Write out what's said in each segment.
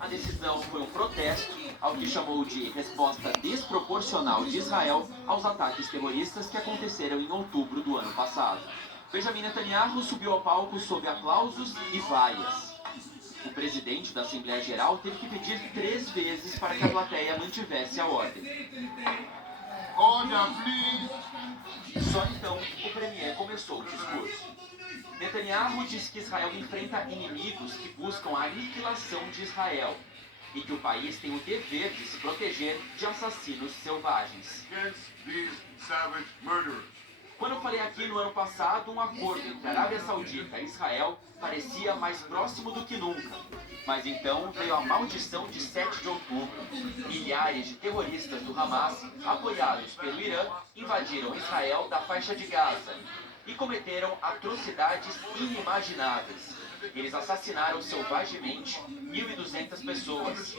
A decisão foi um protesto ao que chamou de resposta desproporcional de Israel aos ataques terroristas que aconteceram em outubro do ano passado. Benjamin Netanyahu subiu ao palco sob aplausos e vaias. O presidente da Assembleia Geral teve que pedir 3 vezes para que a plateia mantivesse a ordem. Só então o premier começou o discurso. Netanyahu disse que Israel enfrenta inimigos que buscam a aniquilação de Israel e que o país tem o dever de se proteger de assassinos selvagens. Quando eu falei aqui no ano passado, um acordo entre a Arábia Saudita e Israel parecia mais próximo do que nunca. Mas então veio a maldição de 7 de outubro. Milhares de terroristas do Hamas, apoiados pelo Irã, invadiram Israel da faixa de Gaza e cometeram atrocidades inimagináveis. Eles assassinaram selvagemente 1.200 pessoas.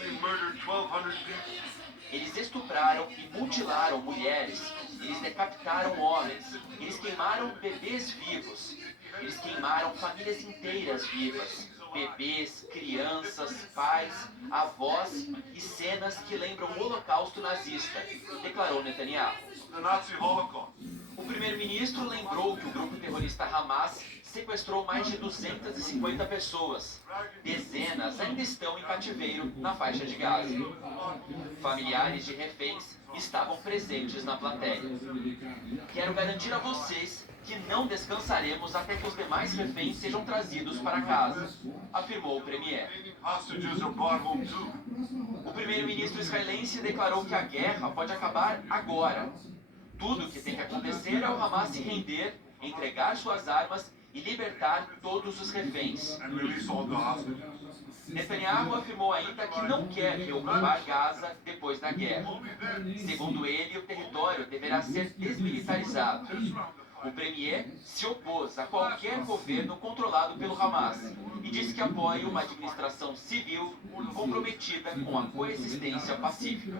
Eles estupraram e mutilaram mulheres. Eles decapitaram homens. Eles queimaram bebês vivos. Eles queimaram famílias inteiras vivas. Bebês, crianças, pais, avós e cenas que lembram o Holocausto nazista, declarou Netanyahu. O primeiro-ministro lembrou que o grupo terrorista Hamas sequestrou mais de 250 pessoas. Dezenas ainda estão em cativeiro na faixa de Gaza. Familiares de reféns estavam presentes na plateia. Quero garantir a vocês que não descansaremos até que os demais reféns sejam trazidos para casa, afirmou o premier. O primeiro-ministro israelense declarou que a guerra pode acabar agora. Tudo o que tem que acontecer é o Hamas se render, entregar suas armas e libertar todos os reféns. Netanyahu afirmou ainda que não quer reocupar Gaza depois da guerra. Segundo ele, o território deverá ser desmilitarizado. O premier se opôs a qualquer governo controlado pelo Hamas e disse que apoia uma administração civil comprometida com a coexistência pacífica.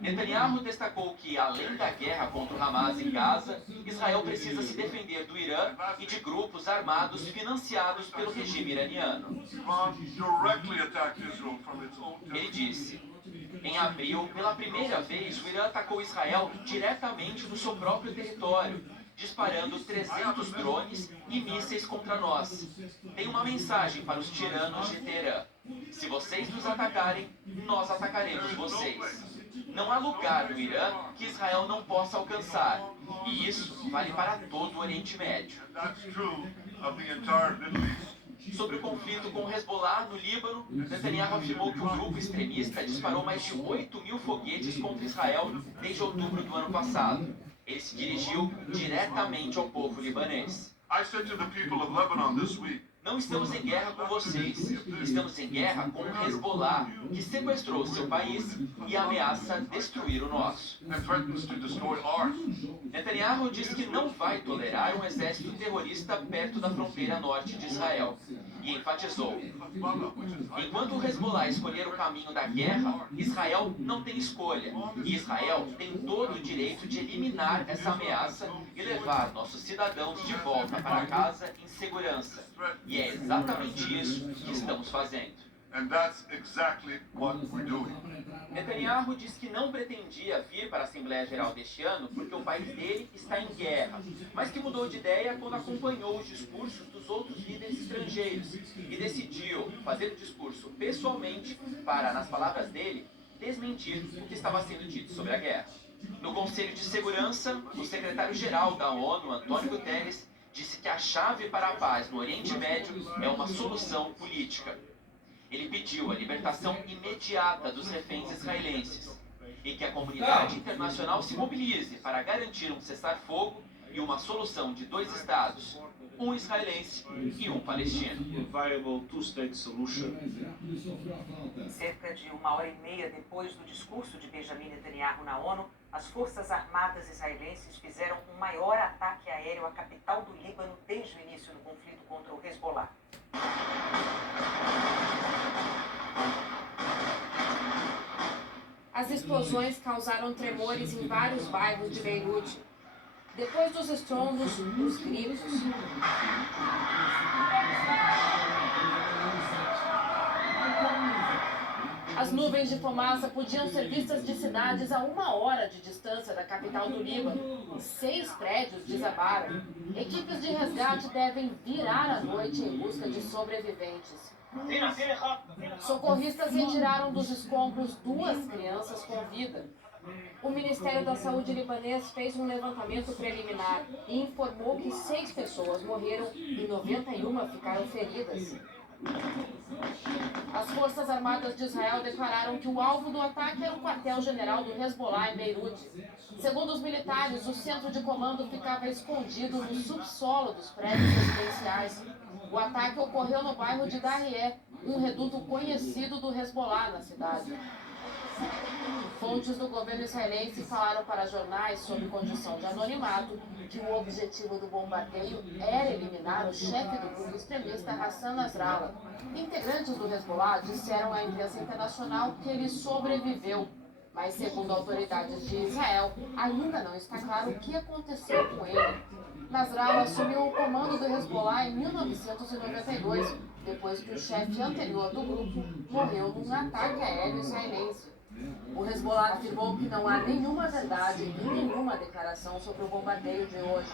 Netanyahu destacou que, além da guerra contra o Hamas em Gaza, Israel precisa se defender do Irã e de grupos armados financiados pelo regime iraniano. Ele disse: em abril, pela primeira vez, o Irã atacou Israel diretamente no seu próprio território, disparando 300 drones e mísseis contra nós. Tem uma mensagem para os tiranos de Teherã: se vocês nos atacarem, nós atacaremos vocês. Não há lugar no Irã que Israel não possa alcançar, e isso vale para todo o Oriente Médio. Sobre o conflito com o Hezbollah no Líbano, Netanyahu afirmou que o grupo extremista disparou mais de 8.000 foguetes contra Israel desde outubro do ano passado. Ele se dirigiu diretamente ao povo libanês. Não estamos em guerra com vocês, estamos em guerra com o Hezbollah, que sequestrou seu país e ameaça destruir o nosso. Netanyahu disse que não vai tolerar um exército terrorista perto da fronteira norte de Israel e enfatizou: enquanto o Hezbollah escolher o caminho da guerra, Israel não tem escolha, e Israel tem todo o direito de eliminar essa ameaça e levar nossos cidadãos de volta para casa em segurança. E é exatamente isso que estamos fazendo. Netanyahu disse que não pretendia vir para a Assembleia Geral deste ano porque o país dele está em guerra, mas que mudou de ideia quando acompanhou os discursos dos outros líderes estrangeiros e decidiu fazer o discurso pessoalmente para, nas palavras dele, desmentir o que estava sendo dito sobre a guerra. No Conselho de Segurança, o secretário-geral da ONU, Antônio Guterres, disse que a chave para a paz no Oriente Médio é uma solução política. Ele pediu a libertação imediata dos reféns israelenses e que a comunidade internacional se mobilize para garantir um cessar-fogo e uma solução de 2 estados, um israelense e um palestino. Cerca de 1h30 depois do discurso de Benjamin Netanyahu na ONU, as Forças Armadas israelenses fizeram um maior ataque aéreo à capital do Líbano desde o início do conflito contra o Hezbollah. As explosões causaram tremores em vários bairros de Beirute. Depois dos estrondos, os gritos. As nuvens de fumaça podiam ser vistas de cidades a 1 hora de distância da capital do Líbano. 6 prédios desabaram. Equipes de resgate devem virar à noite em busca de sobreviventes. Socorristas retiraram dos escombros 2 crianças com vida. O Ministério da Saúde libanês fez um levantamento preliminar e informou que 6 pessoas morreram e 91 ficaram feridas. As Forças Armadas de Israel declararam que o alvo do ataque era o quartel-general do Hezbollah em Beirute. Segundo os militares, o centro de comando ficava escondido no subsolo dos prédios residenciais. O ataque ocorreu no bairro de Darié, um reduto conhecido do Hezbollah na cidade. Fontes do governo israelense falaram para jornais, sob condição de anonimato, que o objetivo do bombardeio era eliminar o chefe do grupo extremista Hassan Nasrallah. Integrantes do Hezbollah disseram à imprensa internacional que ele sobreviveu, mas segundo autoridades de Israel, ainda não está claro o que aconteceu com ele. Nasrallah assumiu o comando do Hezbollah em 1992, depois que o chefe anterior do grupo morreu num ataque aéreo israelense. O Hezbollah afirmou que não há nenhuma verdade e nenhuma declaração sobre o bombardeio de hoje.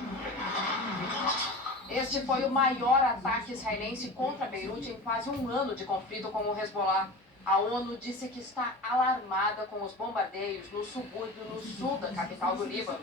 Este foi o maior ataque israelense contra Beirute em quase 1 ano de conflito com o Hezbollah. A ONU disse que está alarmada com os bombardeios no subúrbio no sul da capital do Líbano.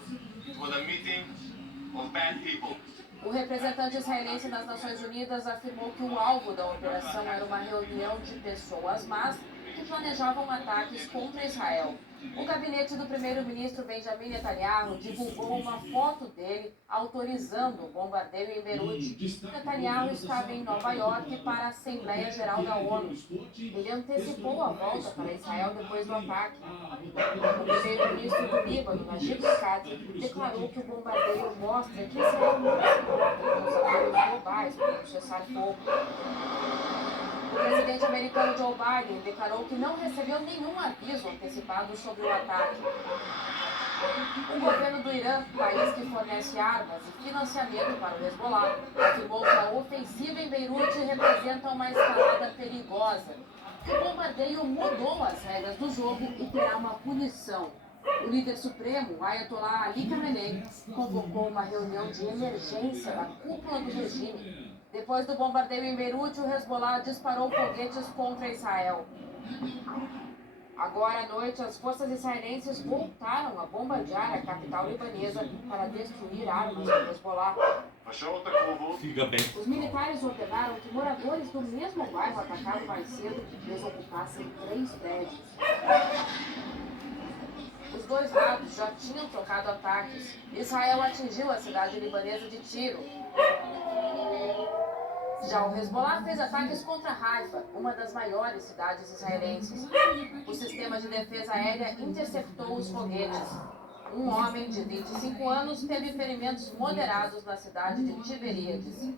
O representante israelense nas Nações Unidas afirmou que o alvo da operação era uma reunião de pessoas más que planejavam ataques contra Israel. O gabinete do primeiro-ministro Benjamin Netanyahu divulgou uma foto dele autorizando o bombardeio em Beirute. Netanyahu estava em Nova York para a Assembleia Geral da ONU. Ele antecipou a volta para Israel depois do ataque. O primeiro-ministro do Líbano, Najib Mikati, declarou que o bombardeio mostra que Israel não se importa com os acordos globais para o cessar-fogo. O presidente americano Joe Biden declarou que não recebeu nenhum aviso antecipado sobre o ataque. O governo do Irã, país que fornece armas e financiamento para o Hezbollah, afirmou que a ofensiva em Beirute representa uma escalada perigosa. O bombardeio mudou as regras do jogo e terá uma punição. O líder supremo, Ayatollah Ali Khamenei, convocou uma reunião de emergência da cúpula do regime. Depois do bombardeio em Beirute, o Hezbollah disparou foguetes contra Israel. Agora à noite, as forças israelenses voltaram a bombardear a capital libanesa para destruir armas do Hezbollah. Os militares ordenaram que moradores do mesmo bairro atacado mais cedo desocupassem 3 prédios. Os 2 lados já tinham trocado ataques. Israel atingiu a cidade libanesa de Tiro. Já o Hezbollah fez ataques contra Haifa, uma das maiores cidades israelenses. O sistema de defesa aérea interceptou os foguetes. Um homem de 25 anos teve ferimentos moderados na cidade de Tiberíades.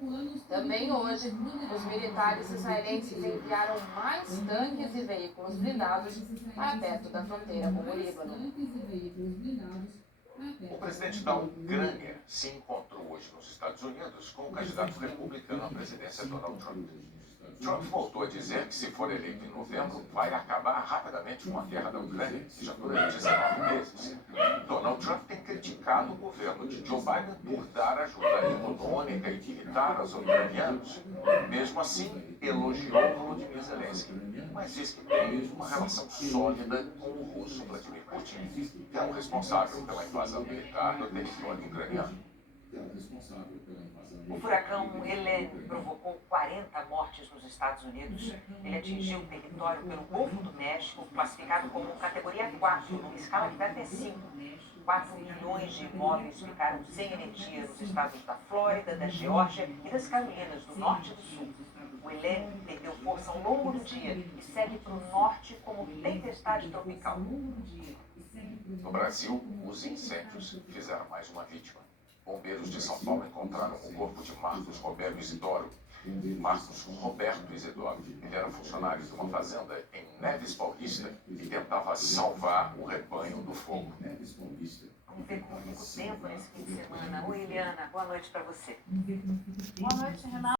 Também hoje, os militares israelenses enviaram mais tanques e veículos blindados para perto da fronteira com o Líbano. O presidente da Ucrânia se encontrou hoje nos Estados Unidos com o candidato republicano à presidência Donald Trump. Trump voltou a dizer que, se for eleito em novembro, vai acabar rapidamente com a guerra da Ucrânia, que já dura 19 meses. Donald Trump tem criticado o governo de Joe Biden por dar ajuda econômica e militar aos ucranianos. Mesmo assim, elogiou Volodymyr Zelensky, mas diz que tem uma relação sólida com o russo Vladimir Putin, que é o responsável pela invasão militar do território ucraniano. O furacão Helene provocou 40 mortes nos Estados Unidos. Ele atingiu o território pelo Golfo do México, classificado como categoria 4, numa escala que vai até 5. 4 milhões de imóveis ficaram sem energia nos estados da Flórida, da Geórgia e das Carolinas do Norte e do Sul. O Helene perdeu força ao longo do dia e segue para o norte como tempestade tropical. No Brasil, os incêndios fizeram mais uma vítima. Bombeiros de São Paulo encontraram o corpo de Marcos Roberto Isidoro. Marcos Roberto Isidoro, ele era funcionário de uma fazenda em Neves Paulista e tentava salvar o rebanho do fogo. Vamos ver como fica o tempo nesse fim de semana. Oi, Eliana, boa noite para você. Boa noite, Renata.